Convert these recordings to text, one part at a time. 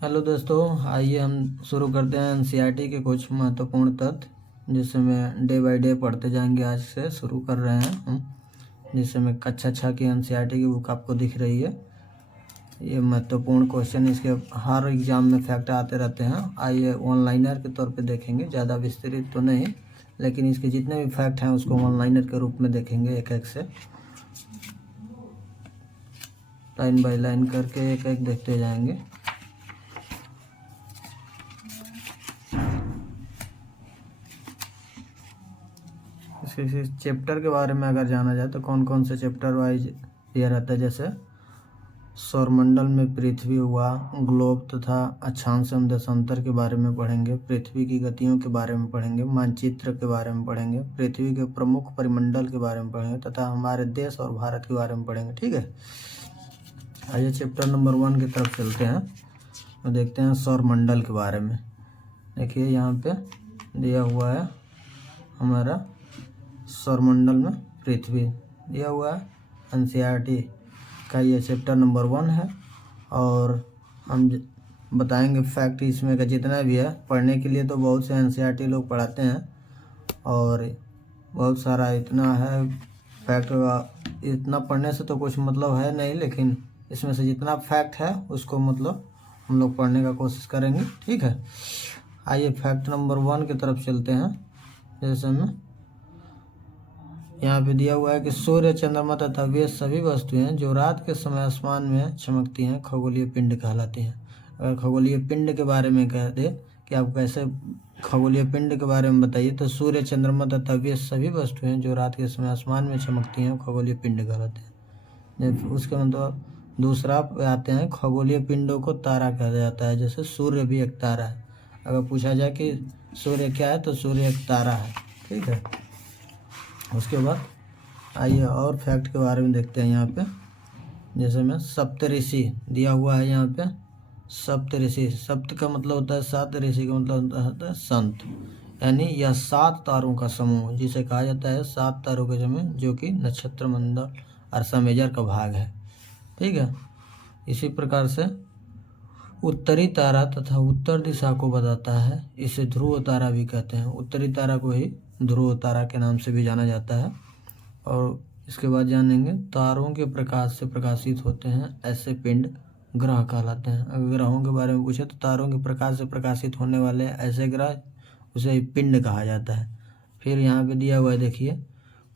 Hello दोस्तों, आइए हम शुरू करते हैं एनसीईआरटी के कुछ महत्वपूर्ण तथ्य जिसे मैं डे बाय डे पढ़ते जाएंगे। आज से शुरू कर रहे हैं हम, जिससे मैं कक्षा 6 की एनसीईआरटी की बुक आपको दिख रही है। ये महत्वपूर्ण क्वेश्चन इसके हर एग्ज़ाम में फैक्ट आते रहते हैं। आइए ऑनलाइनर के तौर पे देखेंगे, ज़्यादा विस्तृत तो नहीं, लेकिन इसके जितने भी फैक्ट हैं उसको ऑनलाइनर के रूप में देखेंगे, एक एक से लाइन बाय लाइन करके एक एक देखते जाएंगे। इसके चैप्टर के बारे में अगर जाना जाए तो कौन कौन से चैप्टर वाइज दिया रहता है, जैसे सौरमंडल में पृथ्वी हुआ, ग्लोब तथा अक्षांश एवं देशांतर के बारे में पढ़ेंगे, पृथ्वी की गतियों के बारे में पढ़ेंगे, मानचित्र के बारे में पढ़ेंगे, पृथ्वी के प्रमुख परिमंडल के बारे में पढ़ेंगे तथा हमारे देश और भारत के बारे में पढ़ेंगे। ठीक है, आइए चैप्टर नंबर 1 की तरफ चलते हैं और देखते हैं सौरमंडल के बारे में। देखिए यहाँ पे दिया हुआ है हमारा सौरमंडल में पृथ्वी दिया हुआ है। एनसीईआरटी का ये चैप्टर नंबर 1 है और हम बताएंगे फैक्ट इसमें का जितना भी है। पढ़ने के लिए तो बहुत से एनसीईआरटी लोग पढ़ाते हैं और बहुत सारा इतना है फैक्ट, इतना पढ़ने से तो कुछ मतलब है नहीं, लेकिन इसमें से जितना फैक्ट है उसको मतलब हम लोग पढ़ने का कोशिश करेंगे। ठीक है, आइए फैक्ट नंबर 1 की तरफ चलते हैं। जैसे में यहाँ पे दिया हुआ है कि सूर्य, चंद्रमा तथा वे सभी वस्तुएं जो रात के समय आसमान में चमकती हैं खगोलीय पिंड कहलाती हैं। अगर खगोलीय पिंड के बारे में कह दे कि आप कैसे खगोलीय पिंड के बारे में बताइए, तो सूर्य, चंद्रमा तथा वे सभी वस्तुएं जो रात के समय आसमान में चमकती हैं खगोलीय पिंड कहलाते हैं। उसके मतलब दूसरा पे आते हैं, खगोलीय पिंडों को तारा कहा जाता है। जैसे सूर्य भी एक तारा है। अगर पूछा जाए कि सूर्य क्या है तो सूर्य एक तारा है। ठीक है, उसके बाद आइए और फैक्ट के बारे में देखते हैं। यहाँ पे जैसे में सप्तऋषि दिया हुआ है। यहाँ पे सप्तऋषि, सप्त का मतलब होता है 7, ऋषि का मतलब होता है संत, यानी यह 7 तारों का समूह जिसे कहा जाता है 7 तारों का समूह, जो कि नक्षत्र मंडल अर्सा मेजर का भाग है। ठीक है, इसी प्रकार से उत्तरी तारा तथा उत्तर दिशा को बताता है, इसे ध्रुव तारा भी कहते हैं। उत्तरी तारा को ही ध्रुव तारा के नाम से भी जाना जाता है। और इसके बाद जानेंगे तारों के प्रकाश से प्रकाशित होते हैं ऐसे पिंड ग्रह कहलाते हैं। अगर ग्रहों के बारे में पूछे तो तारों के प्रकाश से प्रकाशित होने वाले ऐसे ग्रह उसे पिंड कहा जाता है। फिर यहाँ पे दिया हुआ है, देखिए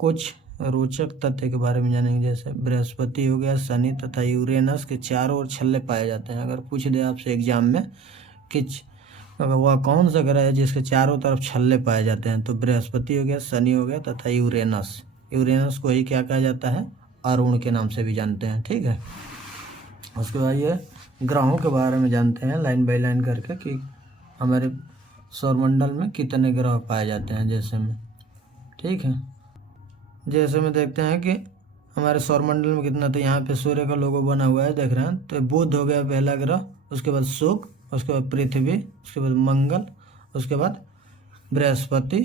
कुछ रोचक तथ्य के बारे में जानेंगे। जैसे बृहस्पति हो गया, शनि तथा यूरेनस के चारों ओर छल्ले पाए जाते हैं। अगर पूछ दे आपसे एग्जाम में कि वह कौन सा ग्रह है जिसके चारों तरफ छल्ले पाए जाते हैं, तो बृहस्पति हो गया, शनि हो गया तथा यूरेनस। यूरेनस को ही क्या कहा जाता है, अरुण के नाम से भी जानते हैं। ठीक है, उसके बाद ये ग्रहों के बारे में जानते हैं लाइन बाय लाइन करके कि हमारे सौरमंडल में कितने ग्रह पाए जाते हैं। जैसे में ठीक है, जैसे में देखते हैं कि हमारे सौरमंडल में कितना, तो यहाँ पे सूर्य का लोगो बना हुआ है, देख रहे हैं। तो बुध हो गया पहला ग्रह, उसके बाद शुक्र, उसके बाद पृथ्वी, उसके बाद मंगल, उसके बाद बृहस्पति,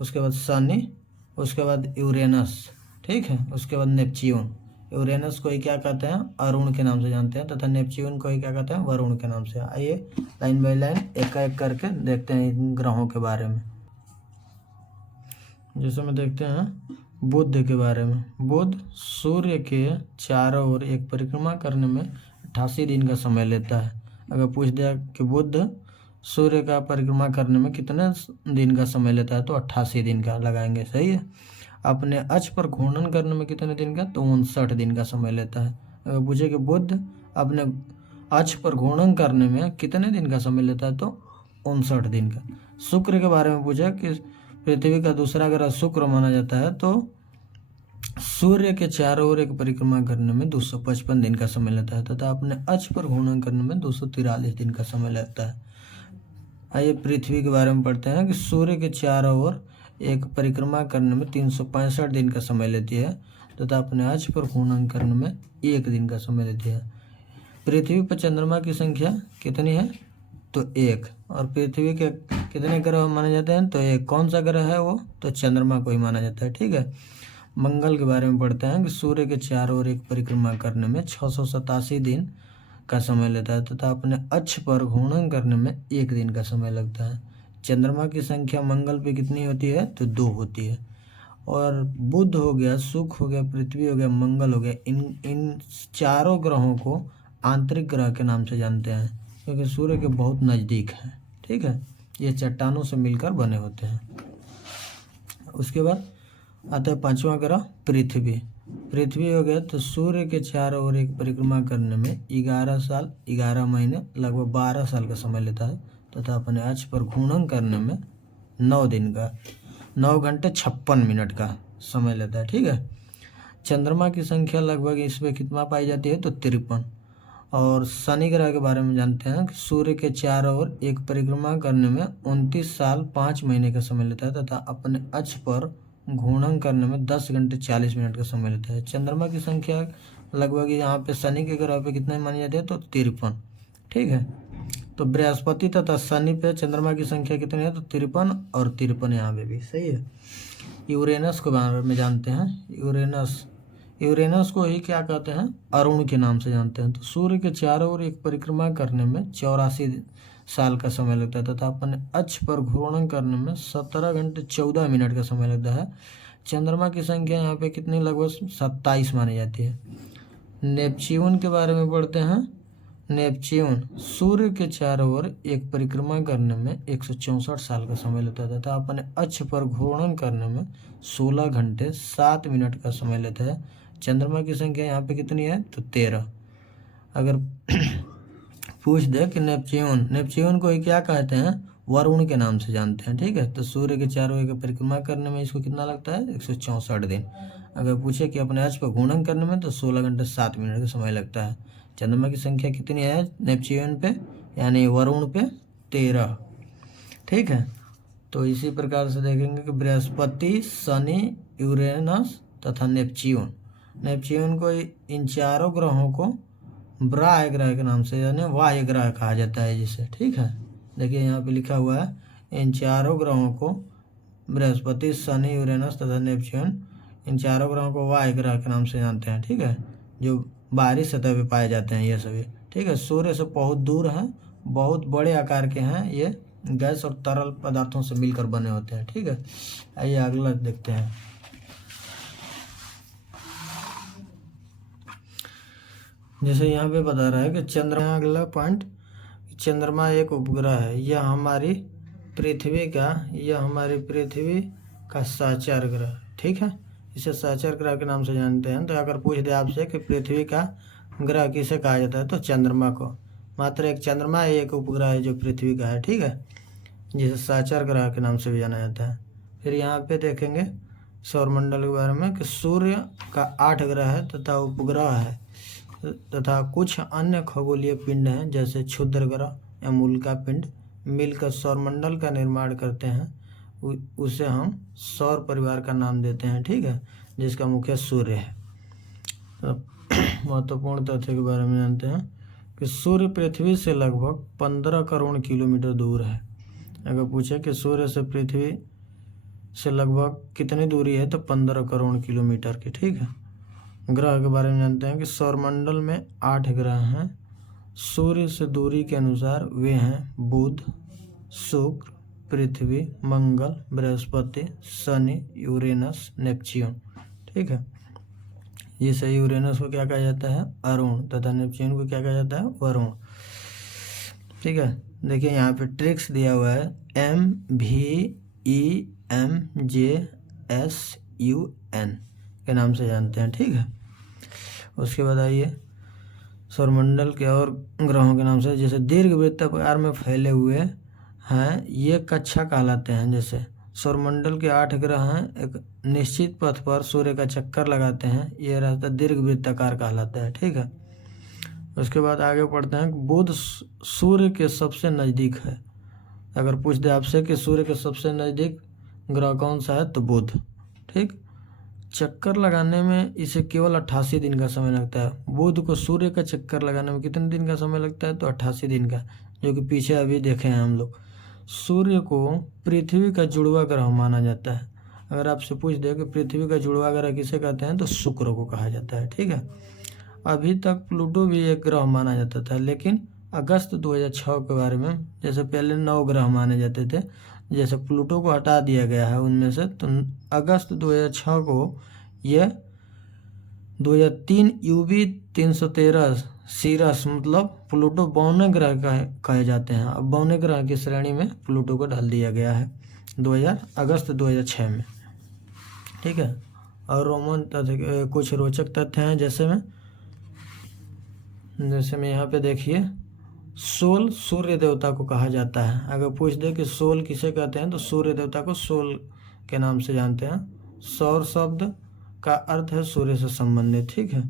उसके बाद शनि, उसके बाद यूरेनस। ठीक है, उसके बाद नेपच्यून। यूरेनस को ही क्या कहते हैं, अरुण के नाम से जानते हैं, तथा नेपच्यून को ही क्या कहते हैं, वरुण के नाम से। आइए लाइन बाय लाइन एक एक करके देखते हैं इन ग्रहों के बारे में। जैसे में देखते हैं बुध के बारे में। बुध सूर्य के चारों ओर एक परिक्रमा करने में 88 दिन का समय लेता है। अगर पूछ दिया कि बुध सूर्य का परिक्रमा करने में कितने दिन का समय लेता है, तो 88 दिन का लगाएंगे। सही है। अपने अक्ष पर घूर्णन करने में कितने दिन का, तो 59 दिन का समय लेता है। अगर पूछे कि बुध अपने अक्ष पर घूर्णन करने में कितने दिन का समय लेता है, तो 59 दिन का। शुक्र के बारे में पूछा कि पृथ्वी का दूसरा ग्रह शुक्र माना जाता है, तो सूर्य के चारों ओर एक परिक्रमा करने में 255 दिन का समय लेता है तथा अपने अक्ष पर घूर्णन करने में 243 दिन का समय लगता है। आइए पृथ्वी के बारे में पढ़ते हैं कि सूर्य के चारों ओर एक परिक्रमा करने में 365 दिन का समय लेती है तथा अपने अक्ष पर घूर्णन करने में 1 दिन का समय लेती है। पृथ्वी पर चंद्रमा की संख्या कितनी है, तो 1। और पृथ्वी के कितने ग्रह माने जाते हैं, तो 1। कौन सा ग्रह है वो, तो चंद्रमा को ही माना जाता है। ठीक है, मंगल के बारे में पढ़ते हैं कि सूर्य के चारों ओर एक परिक्रमा करने में 687 दिन का समय लेता है तथा अपने अक्ष पर घूर्णन करने में 1 दिन का समय लगता है। चंद्रमा की संख्या मंगल पे कितनी होती है? तो 2 होती है। और बुध हो गया, शुक्र हो गया, पृथ्वी हो गया, मंगल हो गया, इन चारों ग्रहों को आंतरिक ग्रह के नाम से जानते हैं क्योंकि सूर्य के बहुत नज़दीक हैं। ठीक है, ये चट्टानों से मिलकर बने होते हैं। उसके बाद आता है 5वां ग्रह पृथ्वी। पृथ्वी हो गया तो सूर्य के चारों ओर एक परिक्रमा करने में 11 साल 11 महीने लगभग 12 साल का समय लेता है तथा अपने अक्ष पर घूर्णन करने में 9 दिन का 9 घंटे 56 मिनट का समय लेता है। ठीक है, चंद्रमा की संख्या लगभग इसमें कितना पाई जाती है? तो 53। और शनि ग्रह के बारे में जानते हैं कि सूर्य के चारों ओर एक परिक्रमा करने में 29 साल 5 महीने का समय लेता है तथा अपने अक्ष पर घूर्णन करने में 10 घंटे 40 मिनट का समय लेता है। चंद्रमा की संख्या लगभग यहाँ पे शनि के ग्रह पे कितने मानी जाती है? तो 53। ठीक है, तो बृहस्पति तथा शनि पे चंद्रमा की संख्या कितनी है? तो 53 और 53 यहाँ पे भी सही है। यूरेनस के बारे में जानते हैं। यूरेनस को ही क्या कहते हैं? अरुण के नाम से जानते हैं। तो सूर्य के चारों ओर एक परिक्रमा करने में 84 साल का समय लगता है तथा अपने अक्ष पर घूर्णन करने में 17 घंटे 14 मिनट का समय लगता है। चंद्रमा की संख्या यहाँ पे कितनी? लगभग 27 मानी जाती है। नेपच्यून के बारे में पढ़ते हैं। नेपच्यून सूर्य के चारों ओर एक परिक्रमा करने में 164 साल का समय लेता है तथा अपने अक्ष पर घूर्णन करने में 16 घंटे 7 मिनट का समय लेता है। चंद्रमा की संख्या यहाँ पे कितनी है? तो 13। अगर पूछ दे कि नेपच्यून को ही क्या कहते हैं? वरुण के नाम से जानते हैं। ठीक है, तो सूर्य के चारों ओर की परिक्रमा करने में इसको कितना लगता है? 164 दिन। अगर पूछे कि अपने अक्ष पर घूर्णन करने में तो 16 घंटे 7 मिनट का समय लगता है। चंद्रमा की संख्या कितनी है नेपच्यून पे यानी वरुण पे? 13। ठीक है, तो इसी प्रकार से देखेंगे कि बृहस्पति, शनि, यूरेनस तथा नेपच्यून को इन चारों ग्रहों को ब्राह्य ग्रह के नाम से यानी वाह्य ग्रह कहा जाता है जिसे। ठीक है, देखिए यहाँ पे लिखा हुआ है इन चारों ग्रहों को बृहस्पति, शनि, यूरेनस तथा नेपच्यून इन चारों ग्रहों को वाह्य ग्रह के नाम से जानते हैं। ठीक है, जो बाहरी सतह पे पाए जाते हैं ये सभी। ठीक है, सूर्य से बहुत दूर हैं, बहुत बड़े आकार के हैं, ये गैस और तरल पदार्थों से मिलकर बने होते हैं। ठीक है, आइए अगला देखते हैं। जैसे यहाँ पे बता रहा है कि चंद्रमा, अगला पॉइंट, चंद्रमा एक उपग्रह है। यह हमारी पृथ्वी का साचार ग्रह। ठीक है, इसे साचार ग्रह के नाम से जानते हैं। तो अगर पूछ दे आपसे कि पृथ्वी का ग्रह किसे कहा जाता है तो चंद्रमा को। मात्र एक चंद्रमा एक उपग्रह है जो पृथ्वी का है। ठीक है, जिसे साचार ग्रह के नाम से भी जाना जाता है। फिर यहाँ पे देखेंगे सौरमंडल के बारे में कि सूर्य का 8 ग्रह है तथा उपग्रह है तथा कुछ अन्य खगोलीय पिंड हैं जैसे क्षुद्र ग्रह या उल्का पिंड मिलकर सौरमंडल का निर्माण करते हैं। उसे हम सौर परिवार का नाम देते हैं। ठीक है, जिसका मुख्य सूर्य है। तो महत्वपूर्ण तथ्य के बारे में जानते हैं कि सूर्य पृथ्वी से लगभग 15 करोड़ किलोमीटर दूर है। अगर पूछे कि सूर्य से पृथ्वी से लगभग कितनी दूरी है तो 15 करोड़ किलोमीटर की। ठीक है, ग्रह के बारे में जानते हैं कि सौरमंडल में 8 ग्रह हैं। सूर्य से दूरी के अनुसार वे हैं बुध, शुक्र, पृथ्वी, मंगल, बृहस्पति, शनि, यूरेनस, नेपच्यून। ठीक है, जिसे यूरेनस को क्या कहा जाता है? अरुण तथा नेपच्यून को क्या कहा जाता है? वरुण। ठीक है, देखिए यहाँ पे ट्रिक्स दिया हुआ है MEMJSUN के नाम से जानते हैं। ठीक है, उसके बाद आइए सौरमंडल के और ग्रहों के नाम से, जैसे दीर्घवृत्ताकार में फैले हुए हैं ये कक्षा कहलाते हैं। जैसे सौरमंडल के 8 ग्रह हैं, एक निश्चित पथ पर सूर्य का चक्कर लगाते हैं, ये रास्ता दीर्घवृत्ताकार कहलाता है। ठीक है, उसके बाद आगे पढ़ते हैं कि बुध सूर्य के सबसे नज़दीक है। अगर पूछ दे आपसे कि सूर्य के सबसे नज़दीक ग्रह कौन सा है तो बुध। ठीक, चक्कर लगाने में इसे केवल 88 दिन का समय लगता है। बुध को सूर्य का चक्कर लगाने में कितने दिन का समय लगता है तो 88 दिन का, जो कि पीछे अभी देखे हैं हम लोग। सूर्य को पृथ्वी का जुड़वा ग्रह माना जाता है। अगर आपसे पूछ दे कि पृथ्वी का जुड़वा ग्रह किसे कहते हैं तो शुक्र को कहा जाता है। ठीक है, अभी तक प्लूटो भी एक ग्रह माना जाता था, लेकिन अगस्त 2006 के बारे में, जैसे पहले 9 ग्रह माने जाते थे, जैसे प्लूटो को हटा दिया गया है उनमें से, तो अगस्त 2006 को ये 2003 UV 313 सीरस मतलब प्लूटो 52 ग्रह कहे जाते हैं। अब 52 ग्रह की श्रेणी में प्लूटो को डाल दिया गया है अगस्त 2006 में। ठीक है। और रोमन तथ्य कुछ रोचक तथ्य हैं, जैसे में यहाँ पे देखिए, सोल सूर्य देवता को कहा जाता है। अगर पूछ दे कि सोल किसे कहते हैं, तो सूर्य देवता को सोल के नाम से जानते हैं। सौर शब्द का अर्थ है सूर्य से संबंधित। ठीक है।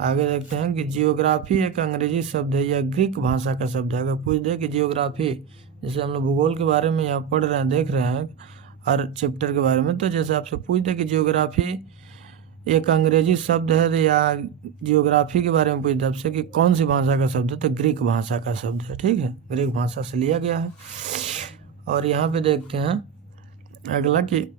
आगे देखते हैं कि जियोग्राफी एक अंग्रेजी शब्द है या ग्रीक भाषा का शब्द है। अगर पूछ दे कि जियोग्राफी, जैसे हम लोग भूगोल के बारे में यहाँ पढ़ रहे हैं, देख रहे हैं हर चैप्टर के बारे में, तो जैसे आपसे पूछ दे कि जियोग्राफी एक अंग्रेजी शब्द है या जियोग्राफी के बारे में पूछ दे आपसे कि कौन सी भाषा का शब्द है, तो ग्रीक भाषा का शब्द है। ठीक है, ग्रीक भाषा से लिया गया है। और यहाँ पे देखते हैं अगला कि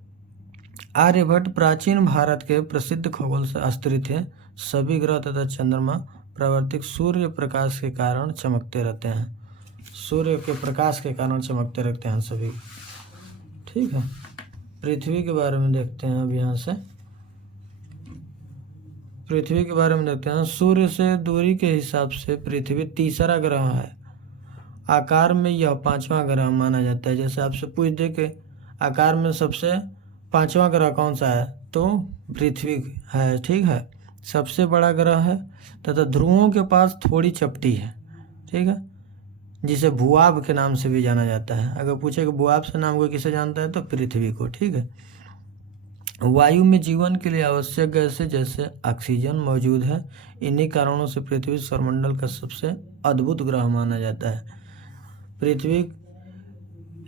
आर्यभट्ट प्राचीन भारत के प्रसिद्ध खगोल शास्त्री थे। सभी ग्रह तथा चंद्रमा प्राकृतिक सूर्य प्रकाश के कारण चमकते रहते हैं। सूर्य के प्रकाश के कारण चमकते रहते हैं सभी। ठीक है। पृथ्वी के बारे में देखते हैं। अब यहाँ से पृथ्वी के बारे में देखते हैं। सूर्य से दूरी के हिसाब से पृथ्वी तीसरा ग्रह है। आकार में यह 5वां ग्रह माना जाता है। जैसे आपसे पूछ दे कि आकार में सबसे 5वां ग्रह कौन सा है, तो पृथ्वी है। ठीक है, सबसे बड़ा ग्रह है तथा ध्रुवों के पास थोड़ी चपटी है। ठीक है, जिसे भूआब के नाम से भी जाना जाता है। अगर पूछे कि भूआब से नाम को किसे जानता है, तो पृथ्वी को। ठीक है। वायु में जीवन के लिए आवश्यक गैसें जैसे ऑक्सीजन मौजूद है। इन्हीं कारणों से पृथ्वी सौरमंडल का सबसे अद्भुत ग्रह माना जाता है। पृथ्वी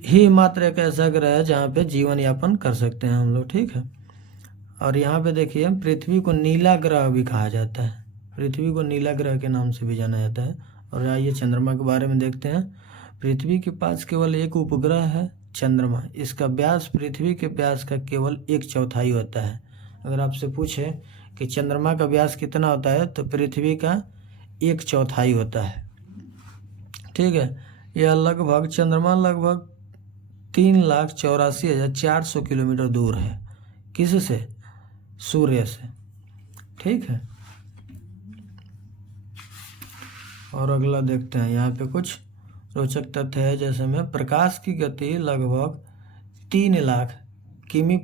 ही मात्र एक ऐसा ग्रह है जहाँ पे जीवन यापन कर सकते हैं हम लोग। ठीक है। और यहाँ पे देखिए, पृथ्वी को नीला ग्रह भी कहा जाता है। पृथ्वी को नीला ग्रह के नाम से भी जाना जाता है। और आइए चंद्रमा के बारे में देखते हैं। पृथ्वी के पास केवल एक उपग्रह है, चंद्रमा। इसका व्यास पृथ्वी के व्यास का केवल 1/4 होता है। अगर आपसे पूछे कि चंद्रमा का व्यास कितना होता है, तो पृथ्वी का 1/4 होता है। ठीक है। यह लगभग चंद्रमा लगभग 3,84,400 किलोमीटर दूर है। किससे? सूर्य से। ठीक है। और अगला देखते हैं। यहाँ पे कुछ रोचक तथ्य है, जैसे में प्रकाश की गति लगभग 3 लाख किमी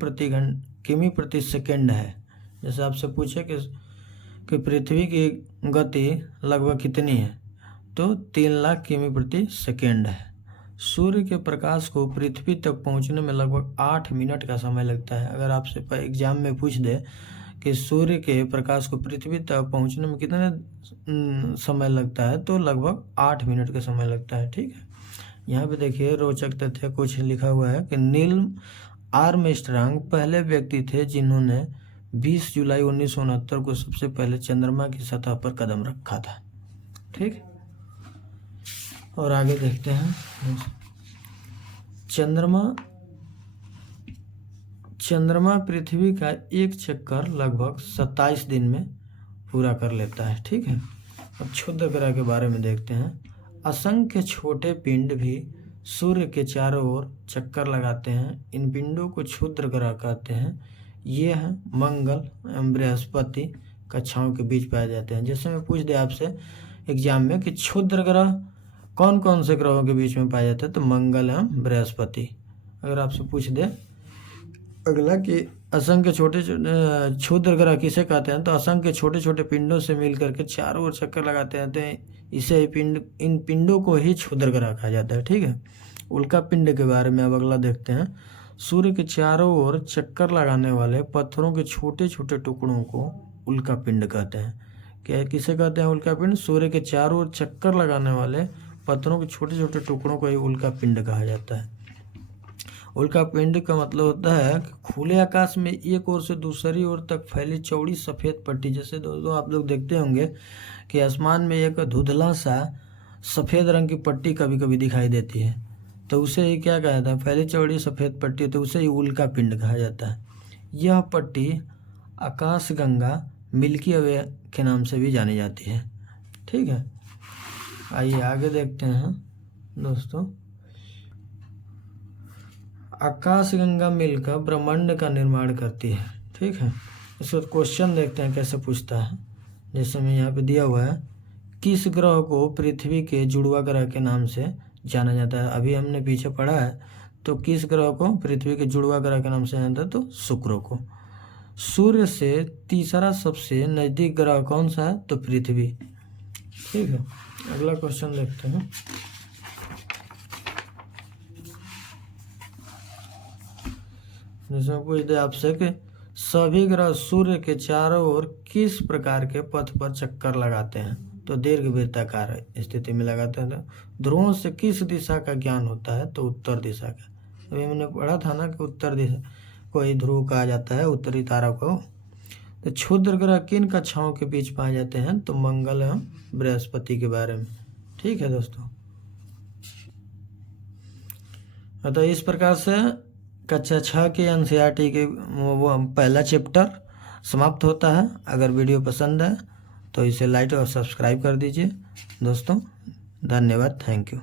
प्रति सेकंड है। जैसे आपसे पूछे कि पृथ्वी की गति लगभग कितनी है, तो 3 लाख किमी प्रति सेकंड है। सूर्य के प्रकाश को पृथ्वी तक पहुंचने में लगभग 8 मिनट का समय लगता है। अगर आपसे एग्जाम में पूछ दे कि सूर्य के प्रकाश को पृथ्वी तक पहुंचने में कितने समय लगता है, तो लगभग 8 मिनट का समय लगता है। ठीक है। यहाँ पे देखिए रोचक तथ्य कुछ लिखा हुआ है कि नील आर्मस्ट्रांग पहले व्यक्ति थे जिन्होंने 20 जुलाई 1969 को सबसे पहले चंद्रमा की सतह पर कदम रखा था। ठीक। और आगे देखते हैं। चंद्रमा पृथ्वी का एक चक्कर लगभग 27 दिन में पूरा कर लेता है। ठीक है। अब क्षुद्र ग्रह के बारे में देखते हैं। असंख्य छोटे पिंड भी सूर्य के चारों ओर चक्कर लगाते हैं। इन पिंडों को क्षुद्र ग्रह कहते हैं। ये हैं मंगल एवं बृहस्पति कक्षाओं के बीच पाए जाते हैं। जैसे मैं पूछ दे आपसे एग्जाम में कि क्षुद्र ग्रह कौन कौन से ग्रहों के बीच में पाए जाते हैं, तो मंगल एवं बृहस्पति। अगर आपसे पूछ दे अगला कि असंख्य छोटे क्षुद्र ग्रह किसे कहते हैं, तो असंख्य छोटे छोटे पिंडों से मिल करके चारों ओर चक्कर लगाते रहते हैं, इसे इन पिंडों को ही क्षुद्र ग्रह कहा जाता है। ठीक है। उल्का पिंड के बारे में अब अगला देखते हैं। सूर्य के चारों ओर चक्कर लगाने वाले पत्थरों के छोटे छोटे टुकड़ों को उल्का पिंड कहते हैं। क्या किसे कहते हैं उल्का पिंड? सूर्य के चारों ओर चक्कर लगाने वाले पत्थरों के छोटे छोटे टुकड़ों को ही उल्का पिंड कहा जाता है। उल्का पिंड का मतलब होता है कि खुले आकाश में एक ओर से दूसरी ओर तक फैली चौड़ी सफ़ेद पट्टी। जैसे दोस्तों आप लोग देखते होंगे कि आसमान में एक धुंधला सा सफ़ेद रंग की पट्टी कभी कभी दिखाई देती है, तो उसे ही क्या कहा जाता है? फैली चौड़ी सफ़ेद पट्टी, तो उसे ही उल्का पिंड कहा जाता है। यह पट्टी आकाशगंगा मिल्की वे के नाम से भी जानी जाती है। ठीक है, आइए आगे देखते हैं दोस्तों। आकाशगंगा मिलकर ब्रह्मांड का निर्माण करती है। ठीक है, इसको क्वेश्चन देखते हैं कैसे पूछता है। जैसे मैं यहाँ पे दिया हुआ है, किस ग्रह को पृथ्वी के जुड़वा ग्रह के नाम से जाना जाता है। अभी हमने पीछे पढ़ा है, तो किस ग्रह को पृथ्वी के जुड़वा ग्रह के नाम से जाना जाता है, तो शुक्र को। सूर्य से तीसरा सबसे नजदीक ग्रह कौन सा है, तो पृथ्वी। ठीक है, अगला क्वेश्चन देखते हैं। जिसमें पूछ दे आपसे कि सभी ग्रह सूर्य के चारों ओर किस प्रकार के पथ पर चक्कर लगाते हैं, तो दीर्घवृत्ताकार स्थिति में लगाते हैं। तो ध्रुवों से किस दिशा का ज्ञान होता है, तो उत्तर दिशा का। अभी हमने पढ़ा था ना कि उत्तर दिशा को ही ध्रुव कहा जाता है, उत्तरी तारा को। तो क्षुद्र ग्रह किन कक्षाओं के बीच पाए जाते हैं, तो मंगल एवं बृहस्पति के बारे में। ठीक है दोस्तों, तो इस प्रकार से कक्षा 6 के एनसीईआरटी के वो पहला चैप्टर समाप्त होता है। अगर वीडियो पसंद है तो इसे लाइक और सब्सक्राइब कर दीजिए दोस्तों। धन्यवाद, थैंक यू।